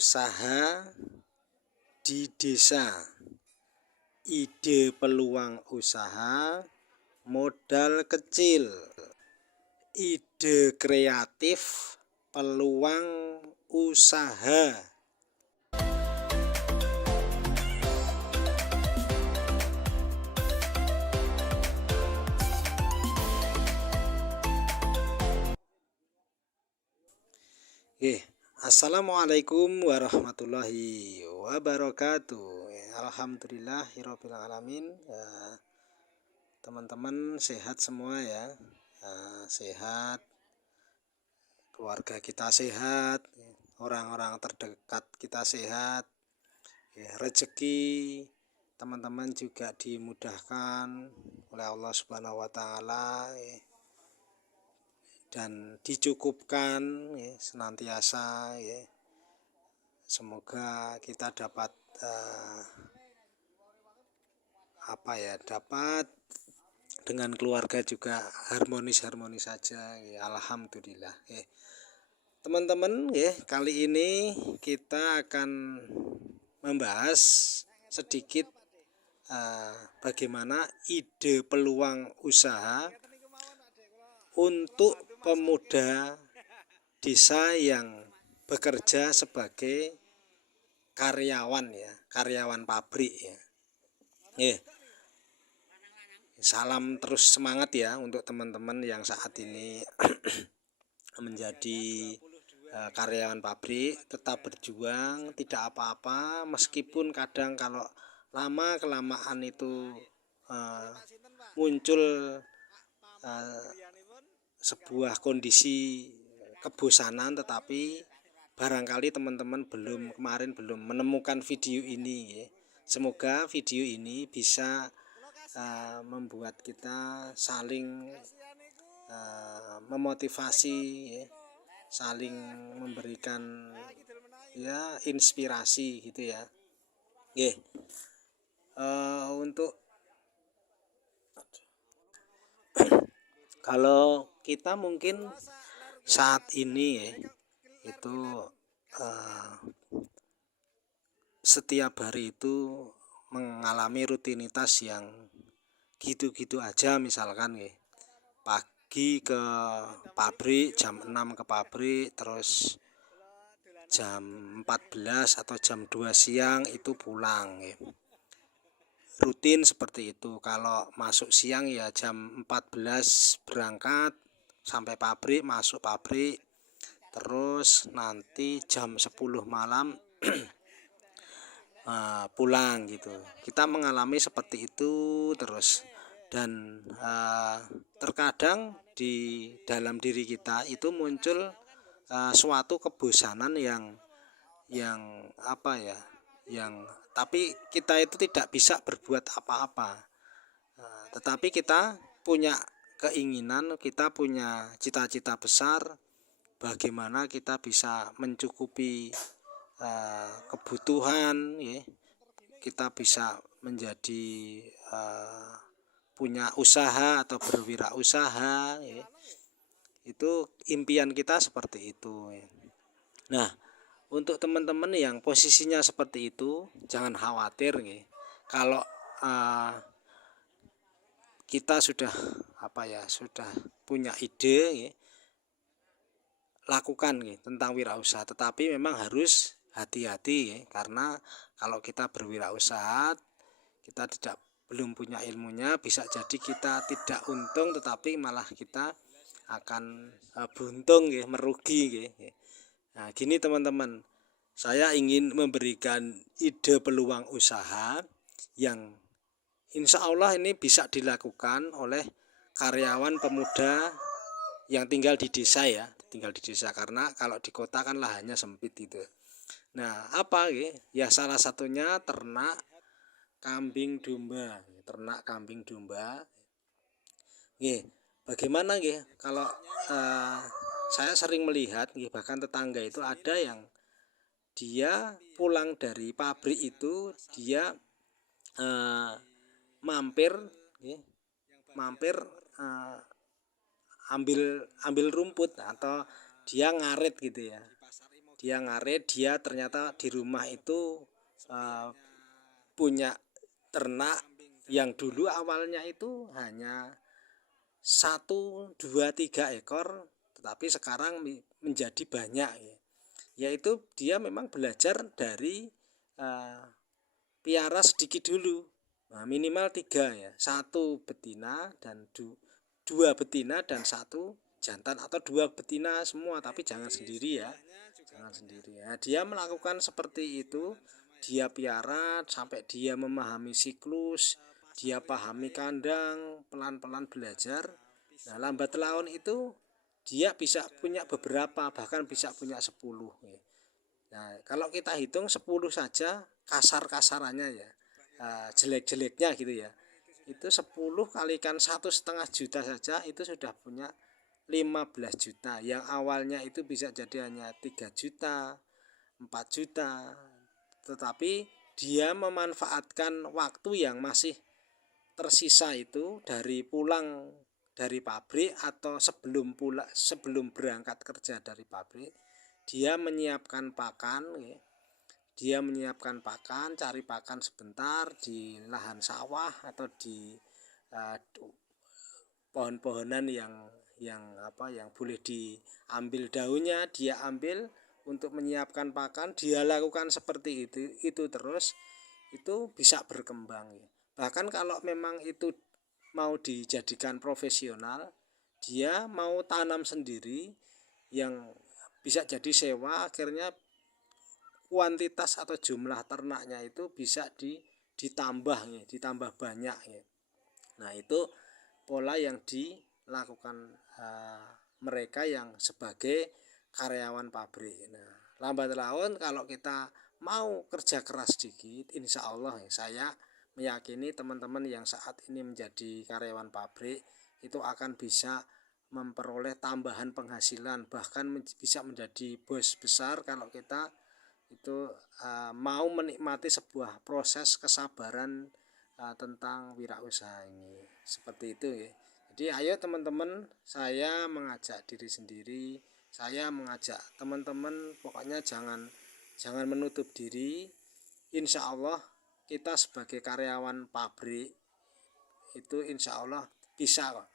usaha di desa. Ide peluang usaha, modal kecil. Ide kreatif, peluang usaha. Assalamualaikum warahmatullahi wabarakatuh. Alhamdulillahirabbil alamin. Teman-teman sehat semua ya. Sehat, keluarga kita sehat, orang-orang terdekat kita sehat. Rezeki teman-teman juga dimudahkan oleh Allah Subhanahu wa taala, dan dicukupkan senantiasa. Semoga kita dapat dapat dengan keluarga juga harmonis saja. Alhamdulillah. Teman-teman, kali ini kita akan membahas sedikit bagaimana ide peluang usaha untuk pemuda desa yang bekerja sebagai karyawan pabrik ya. Salam terus semangat ya untuk teman-teman yang saat ini menjadi karyawan pabrik. Tetap berjuang, tidak apa-apa, meskipun kadang kalau lama-kelamaan itu muncul sebuah kondisi kebosanan, tetapi barangkali teman-teman belum menemukan video ini. Semoga video ini bisa membuat kita saling memotivasi, saling memberikan inspirasi gitu ya. Untuk kalau kita mungkin saat ini itu setiap hari itu mengalami rutinitas yang gitu-gitu aja. Misalkan pagi ke pabrik, jam 6 ke pabrik, terus jam 14 atau jam 2 siang itu pulang. Rutin seperti itu. Kalau masuk siang ya jam 14 berangkat sampai pabrik, masuk pabrik, terus nanti jam 10 malam pulang gitu. Kita mengalami seperti itu terus, dan terkadang di dalam diri kita itu muncul suatu kebosanan yang tapi kita itu tidak bisa berbuat apa-apa. Tetapi kita punya keinginan, kita punya cita-cita besar bagaimana kita bisa mencukupi kebutuhan, kita bisa menjadi punya usaha atau berwirausaha. Itu impian kita seperti itu. Nah, untuk teman-teman yang posisinya seperti itu, jangan khawatir kalau kita sudah punya ide, lakukan tentang wirausaha. Tetapi memang harus hati-hati karena kalau kita berwirausaha, kita belum punya ilmunya, bisa jadi kita tidak untung, tetapi malah kita akan buntung, merugi. Nah, gini teman-teman, saya ingin memberikan ide peluang usaha yang insya Allah ini bisa dilakukan oleh karyawan pemuda yang tinggal di desa karena kalau di kota kan lahannya sempit gitu. Nah, salah satunya ternak kambing domba. Bagaimana kalau saya sering melihat bahkan tetangga itu ada yang dia pulang dari pabrik itu, dia mampir ambil rumput atau dia ngarit gitu ya. dia ngarit, dia ternyata di rumah itu punya ternak yang dulu awalnya itu hanya 1, 2, 3 ekor, tetapi sekarang menjadi banyak ya. Yaitu dia memang belajar dari piara sedikit dulu. Nah, minimal 3 ya, 1 betina dan 2 betina dan 1 jantan, atau 2 betina semua, tapi jangan sendiri ya, jangan sendiri ya. Dia melakukan seperti itu, dia piara sampai dia memahami siklus, dia pahami kandang, pelan-pelan belajar. Nah, lambat laun itu dia bisa punya beberapa, bahkan bisa punya 10 ya. Nah, kalau kita hitung 10 saja kasar-kasarannya ya, jelek-jeleknya gitu ya, itu 10 kalikan 1,5 juta saja itu sudah punya 15 juta. Yang awalnya itu bisa jadi hanya 3 juta, 4 juta, tetapi dia memanfaatkan waktu yang masih tersisa itu dari pulang dari pabrik atau sebelum berangkat kerja dari pabrik. Dia menyiapkan pakan ya. Dia menyiapkan pakan, cari pakan sebentar di lahan sawah atau di pohon-pohonan yang boleh diambil daunnya, dia ambil untuk menyiapkan pakan. Dia lakukan seperti itu terus, itu bisa berkembang ya. Bahkan kalau memang itu mau dijadikan profesional, dia mau tanam sendiri yang bisa jadi sewa, akhirnya kuantitas atau jumlah ternaknya itu bisa ditambah ya, ditambah banyak ya. Nah, itu pola yang dilakukan mereka yang sebagai karyawan pabrik. Nah, lambat laun kalau kita mau kerja keras sedikit, insya Allah ya, saya meyakini teman-teman yang saat ini menjadi karyawan pabrik itu akan bisa memperoleh tambahan penghasilan, bahkan bisa menjadi bos besar kalau kita itu mau menikmati sebuah proses kesabaran tentang wirausaha ini. Seperti itu ya. Jadi ayo teman-teman, saya mengajak diri sendiri, saya mengajak teman-teman, pokoknya jangan menutup diri. Insya Allah kita sebagai karyawan pabrik itu insya Allah bisa kok,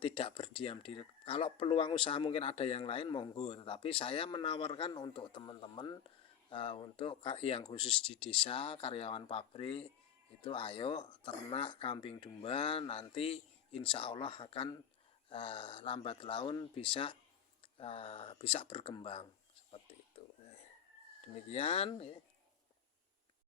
tidak berdiam diri. Kalau peluang usaha mungkin ada yang lain, monggo, tetapi saya menawarkan untuk teman-teman, untuk yang khusus di desa karyawan pabrik itu ayo ternak kambing domba, nanti insya Allah akan lambat laun bisa berkembang seperti itu. Demikian ya.